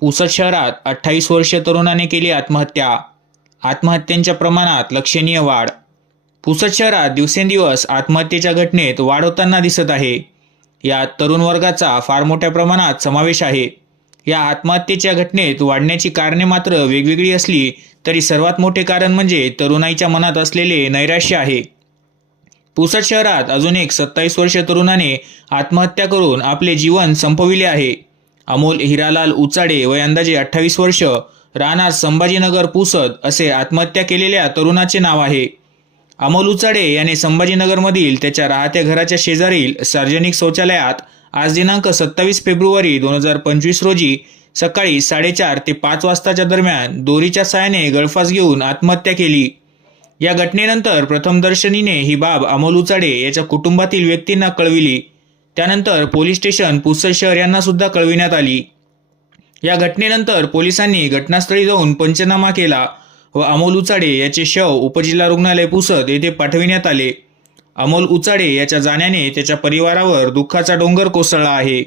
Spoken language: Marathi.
पुसद शहरात अठ्ठावीस वर्षीय तरुणाने केली आत्महत्या. आत्महत्यांच्या प्रमाणात लक्षणीय वाढ. पुसद शहरात दिवसेंदिवस आत्महत्येच्या घटनेत वाढ होताना दिसत आहे. यात तरुण वर्गाचा फार मोठ्या प्रमाणात समावेश आहे. या आत्महत्येच्या घटनेत वाढण्याची कारणे मात्र वेगवेगळी असली तरी सर्वात मोठे कारण म्हणजे तरुणाईच्या मनात असलेले नैराश्य आहे. पुसद शहरात अजून एक सत्तावीस वर्षीय तरुणाने आत्महत्या करून आपले जीवन संपविले आहे. अमोल हिरालाल उचाडे वय अंदाजे अठ्ठावीस वर्ष राहणार संभाजीनगर पुसद असे आत्महत्या केलेल्या तरुणाचे नाव आहे. अमोल उचाडे याने संभाजीनगरमधील त्याच्या राहत्या घराच्या शेजारील सार्वजनिक शौचालयात आज दिनांक सत्तावीस फेब्रुवारी दोन हजार पंचवीस रोजी सकाळी साडेचार ते पाच वाजताच्या दरम्यान दोरीच्या सायाने गळफास घेऊन आत्महत्या केली. या घटनेनंतर प्रथमदर्शनीने ही बाब अमोल उचाडे याच्या कुटुंबातील व्यक्तींना कळविली. त्यानंतर पोलीस स्टेशन पुसद शहर यांना सुद्धा कळविण्यात आली. या घटनेनंतर पोलिसांनी घटनास्थळी जाऊन पंचनामा केला व अमोल उचाडे याचे शव उपजिल्हा रुग्णालय पुसद येथे पाठविण्यात आले. अमोल उचाडे याच्या जाण्याने त्याच्या परिवारावर दुःखाचा डोंगर कोसळला आहे.